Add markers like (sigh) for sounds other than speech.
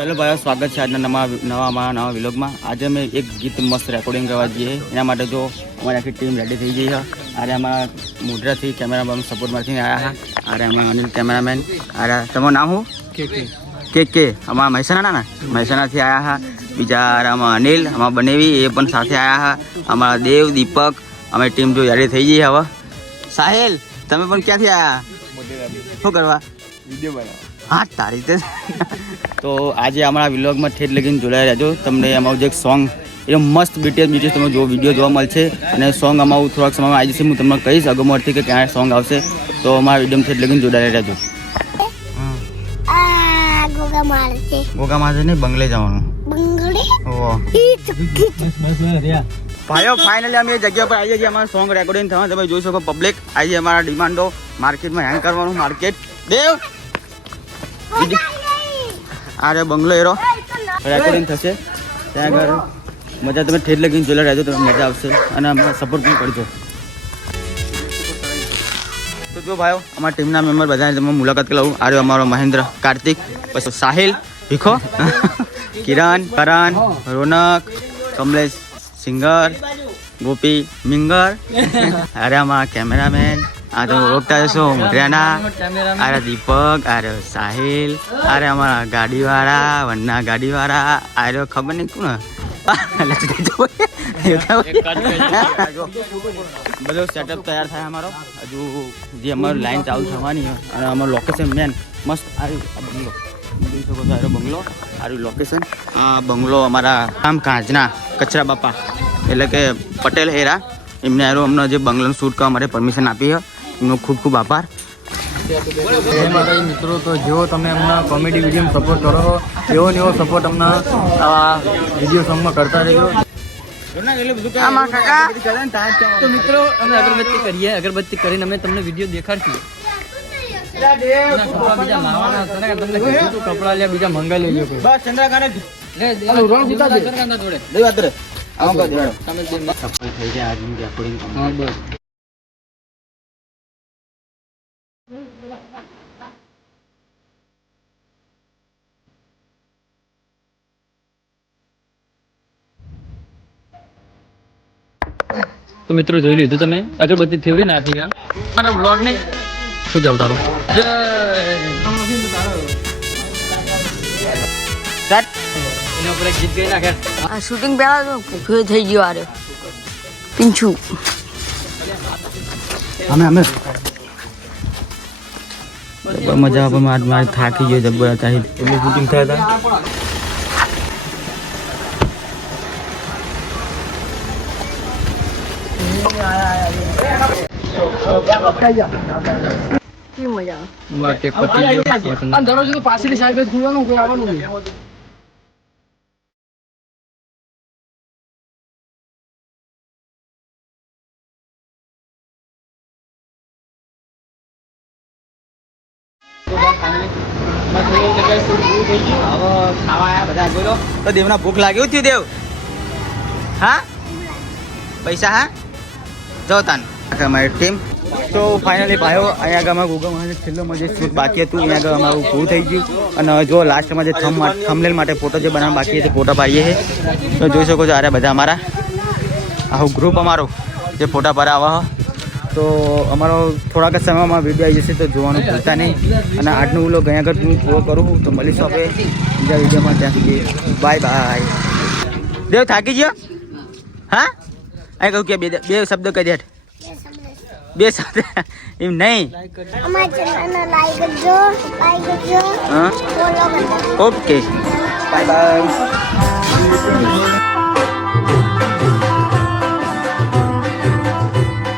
Hello ભાઈઓ સ્વાગત છે આજના નવા નવા અમારા નવા વિલોગમાં આજે અમે એક ગીત મસ્ત રેકોર્ડિંગ કરવા જઈએ. એના માટે જો અમારી આખી ટીમ રેડી થઈ ગઈ છે. આરે અમારા મુદ્રાથી કેમેરામેન સપોર્ટમાંથી આવ્યા હા આરે અમારા અનિલ કેમેરામેન આરે તમારું નામ શું? કે કે. અમારા મહેસાણા ના મહેસાણાથી આવ્યા હા બીજા અમારા અનિલ અમારા બનેવી એ પણ સાથે આવ્યા હા અમારા દેવ દીપક અમે ટીમ જો રેડી થઈ ગઈ હવે. સાહેલ તમે પણ ક્યાંથી આવ્યા? શું કરવા? હા તારી રીતે તો આજે અમારા વિલોગમાં ઠેઠ લગીને જોડાઈ રહેજો. તમને અમારું જે એક સોંગ એ મસ્ત બીટીએસ બીટીએસ તમે જો વીડિયો જોવા મળશે. અને સોંગ અમારું થોડાક સમયમાં આવી જશે. હું તમને કહીશ અગમરથી કે ક્યાં સોંગ આવશે. તો અમારા વીડિયો ઠેઠ લગીને જોડાઈ રહેજો. આ ગોગા મારે નહીં બંગલે જવાનું. બંગલે? ભાઈઓ ફાઇનલી અમે એ જગ્યા પર આવીએ છીએ. અમારા સોંગ રેકોર્ડિંગ થવા તમે જોઈ શકો પબ્લિક આજે અમારા ડિમાન્ડો માર્કેટમાં હેંગ કરવાનું માર્કેટ દેવ! અરે બંગલો એરો. રેકોર્ડિંગ થશે. ત્યાં આગળ મજા તમે ઠેર લગીને જોઈ રહેજો, તમને મજા આવશે. અને અમને સપોર્ટ પણ કરજો. તો જો ભાઈઓ, અમારા ટીમના મેમ્બર બધાને તમે મુલાકાત લઉં. આર્યો અમારો મહેન્દ્ર, કાર્તિક, પછી સાહિલ, ભીખો, (laughs) કિરણ, કરણ, રોનક, કમલેશ, સિંગર, ગોપી, મિંગર. (laughs) અરે અમારા કેમેરામેન આ તો રોકતા જશો મોઢિયાના અરે દીપક આરે સાહિલ અરે અમારા ગાડીવાળા, વનના ગાડીવાળા આરે ખબર નહીં કોણ. બધો સેટઅપ તૈયાર થાય અમારો. હજુ જે અમારું લાઈન ચાલુ થવાની અને અમારું લોકેશન મેન મસ્ત આવ્યું બંગલો. જોઈ આરો બંગલો આરું લોકેશન આ બંગલો અમારા આમ કાંચના કચરા બાપા, એટલે કે પટેલ હેરા એમને આરો અમને જે બંગલાનું શૂટ કરવા માટે પરમિશન આપી છે. એમનો ખૂબ ખૂબ આભાર. મિત્રો. તો જેવો તમે એમના કોમેડી વીડિયો સપોર્ટ કરો છો એવો ને એવો સપોર્ટ અમને આ વીડિયો સોંગમાં કરતા રહેજો. તો મિત્રો અમે અગરબત્તી કરીએ. અગરબત્તી કરીને અમે તમને વીડિયો દેખાડશું. કપડા લે બીજા ને, લેજો ચંદ્રકાંત જોડે. તમે બે- સફળ થઈ જાય આજની રેકોર્ડિંગ હા, બસ. તો મિત્રો જોઈ લીધું તમે. અગરબત્તી થેવડી નાખી ગયા મારા બ્લોગ ને શું જાવ તારું શૂટિંગ પહેલા તો ભૂખ્યો થઈ ગયો આરે. પિંચુ. અમે અમે મજા આવે મારી માર થાકી ગયો જબ્બર એમનું શૂટિંગ થયા હતા? કેવી મજા આવે વાટે પતી ગયો દરરોજ તો પાછળની સાઈડ ખુલવાનું કોઈ આવવાનું નહીં તો દેવના ભૂખ લાગ્યું થયું દેવ હા પૈસા હા જો તાન અમારી ટીમ તો ફાઇનલી ભાઈઓ, અહીંયા આગળ અમારા ગોગામાં છેલ્લો જે શૂટ બાકી હતું. અહીંયા આગળ અમારું પૂરું થઈ ગયું. અને જો લાસ્ટમાં જે થમ થમલેલ માટે ફોટો જે બનાવવા બાકી છે ફોટા પાડીએ છે તો જોઈ શકો છો અરે બધા અમારા. આખું ગ્રુપ અમારું, જે ફોટા પડાવવા તો અમારો થોડાક જ સમયમાં વીડિયો આવી જશે, તો જોવાનું ભૂલતા નહીં. અને આજનું વ્લોગ અહીંયા આગળ હું પૂરો કરું તો મળીશું આપણે બીજા વિડીયોમાં ત્યાં સુધી બાય બાય દેવ, થાકી ગયો? હા? અહીં કહું કે બે બે શબ્દ કહી દેઠ બે શબ્દ. એમ નહીં. અમારા ચેનલને લાઈક કરજો લાઈક કરજો. હા. ઓકે. Bye bye